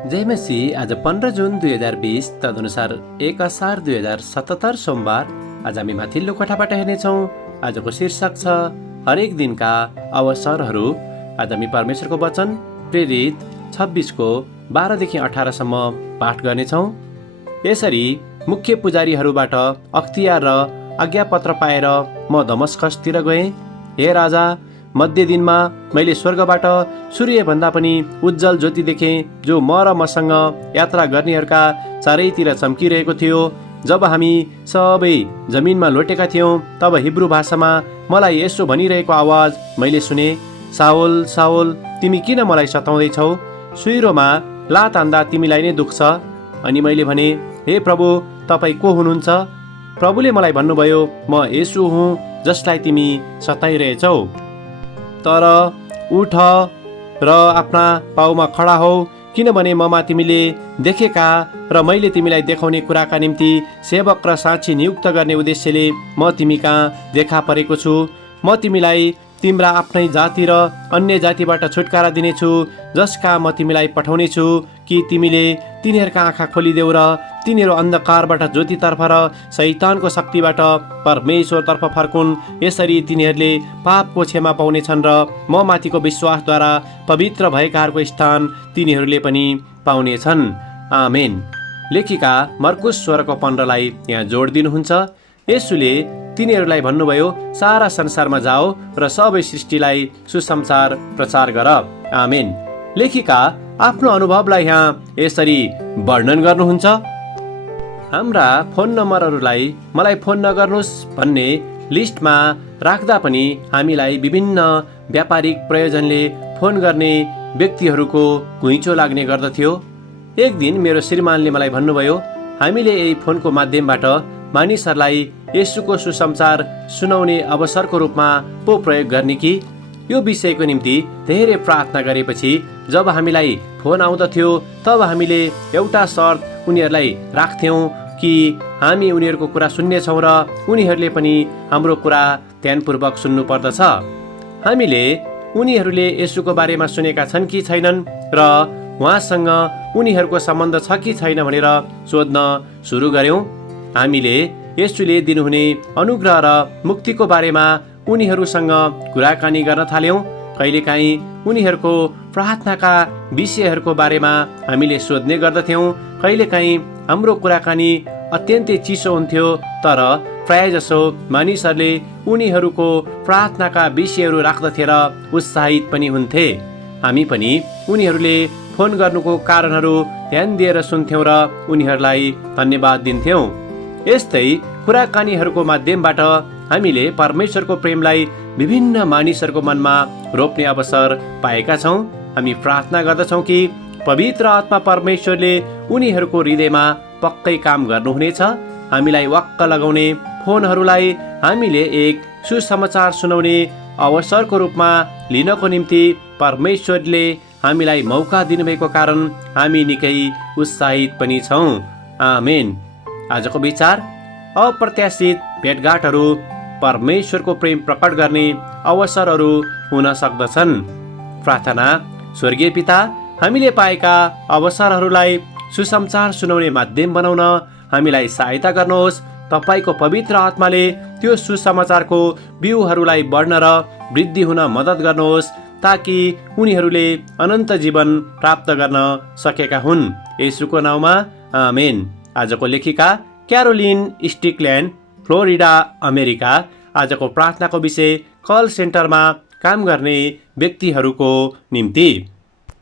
जय मसीह। आज 15 जुन 2020 तदनुसार 1 असार 2077 सोमबार। आज हामी माथिल्लो कोठाबाट हेर्नेछौँ। आजको शीर्षक छ हरेक दिनका अवसरहरू। आज हामी परमेश्वरको वचन प्रेरित 26 को 12 देखि 18 सम्म पाठ गर्नेछौँ। यसरी मुख्य पुजारीहरूबाट अख्तियार र आज्ञापत्र पाएर म दमस्कसतिर गएँ। हे राजा, मध्य दिनमा मैले स्वर्गबाट सूर्यभन्दा पनि उज्जवल ज्योति देखेँ, जो म र मसँग यात्रा गर्नेहरूका चारैतिर चम्किरहेको थियो। जब हामी सबै जमिनमा लोटेका थियौँ, तब हिब्रू भाषामा मलाई यसो भनिरहेको आवाज मैले सुने, साओल साओल, तिमी किन मलाई सताउँदैछौ? सुइरोमा लात हान्दा तिमीलाई नै दुख्छ। अनि मैले भने, हे प्रभु, तपाईँ को हुनुहुन्छ? प्रभुले मलाई भन्नुभयो, म यसो हुँ जसलाई तिमी सताइरहेछौ। तर उठ र आफ्ना पाउमा खडा हौ, किनभने ममा तिमीले देखेका र मैले तिमीलाई देखाउने कुराका निम्ति सेवक र साक्षी नियुक्त गर्ने उद्देश्यले म तिमी कहाँ देखा परेको छु। म तिमीलाई तिम्रा आफ्नै जाति र अन्य जातिबाट छुटकारा दिनेछु, जसका म तिमीलाई पठाउने छु कि तिमीले तिनीहरूका आँखा खोलिदेऊ र तिनीहरू अन्धकारबाट ज्योतितर्फ र शैतानको शक्तिबाट परमेश्वरतर्फ फर्कुन्। यसरी तिनीहरूले पापको क्षमा पाउनेछन् र म माथिको विश्वासद्वारा पवित्र भएकाहरूको स्थान तिनीहरूले पनि पाउनेछन्। आमेन। लेखिका मर्कुस 16:15लाई यहाँ जोड दिनुहुन्छ। यसुले तिनीहरूलाई भन्नुभयो, सारा संसारमा जाओ र सबै सृष्टिलाई सुसमाचार प्रचार गर। आमेन। लेखिका आफ्नो अनुभवलाई यहाँ यसरी वर्णन गर्नुहुन्छ। हाम्रा फोन नम्बरहरूलाई मलाई फोन नगर्नुहोस् भन्ने लिस्टमा राख्दा पनि हामीलाई विभिन्न व्यापारिक प्रयोजनले फोन गर्ने व्यक्तिहरूको घुइँचो लाग्ने गर्दथ्यो। एक दिन मेरो श्रीमानले मलाई भन्नुभयो, हामीले यही फोनको माध्यमबाट मानिसहरूलाई येशूको सुसमाचार सुनाउने अवसरको रूपमा पो प्रयोग गर्ने कि? यो विषयको निम्ति धेरै प्रार्थना गरेपछि जब हामीलाई फोन आउँदथ्यो, तब हामीले एउटा शर्त उनीहरूलाई राख्थ्यौँ कि हामी उनीहरूको कुरा सुन्नेछौँ र उनीहरूले पनि हाम्रो कुरा ध्यानपूर्वक सुन्नु पर्दछ। हामीले उनीहरूले येशूको बारेमा सुनेका छन् कि छैनन् र उहाँसँग उनीहरूको सम्बन्ध छ कि छैन भनेर सोध्न सुरु गर्यौँ। हामीले येशूले दिनुहुने अनुग्रह र मुक्तिको बारेमा उनीहरूसँग कुराकानी गर्न थाल्यौँ। कहिलेकाहीँ उनीहरूको प्रार्थनाका विषयहरूको बारेमा हामीले सोध्ने गर्दथ्यौँ। कहिलेकाहीँ हाम्रो कुराकानी अत्यन्तै चिसो हुन्थ्यो, तर प्रायःजसो मानिसहरूले उनीहरूको प्रार्थनाका विषयहरू राख्दथे र उत्साहित पनि हुन्थे। हामी पनि उनीहरूले फोन गर्नुको कारणहरू ध्यान दिएर सुन्थ्यौँ र उनीहरूलाई धन्यवाद दिन्थ्यौँ। यस्तै कुराकानीहरूको माध्यमबाट हामीले परमेश्वरको प्रेमलाई विभिन्न मानिसहरूको मनमा रोप्ने अवसर पाएका छौँ। हामी प्रार्थना गर्दछौँ कि पवित्र आत्मा परमेश्वरले उनीहरूको हृदयमा पक्कै काम गर्नुहुनेछ। हामीलाई वाक्क लगाउने फोनहरूलाई हामीले एक सुसमाचार सुनाउने अवसरको रूपमा लिनको निम्ति परमेश्वरले हामीलाई मौका दिनुभएको कारण हामी निकै उत्साहित पनि छौँ। आमेन। आजको विचार, अप्रत्याशित भेटघाटहरू परमेश्वरको प्रेम प्रकट गर्ने अवसरहरू हुन सक्दछन्। प्रार्थना। स्वर्गीय पिता, हामीले पाएका अवसरहरूलाई सुसमाचार सुनाउने माध्यम बनाउन हामीलाई सहायता गर्नुहोस्। तपाईँको पवित्र आत्माले त्यो सुसमाचारको बिउहरूलाई बढ्न र वृद्धि हुन मद्दत गर्नुहोस्, ताकि उनीहरूले अनन्त जीवन प्राप्त गर्न सकेका हुन्। येशूको नाउँमा आमेन। आजको लेखिका क्यारोलिन स्टिकल्यान्ड, फ्लोरिडा, अमेरिका। आजको प्रार्थनाको विषय कल सेन्टरमा काम गर्ने व्यक्तिहरूको निम्ति।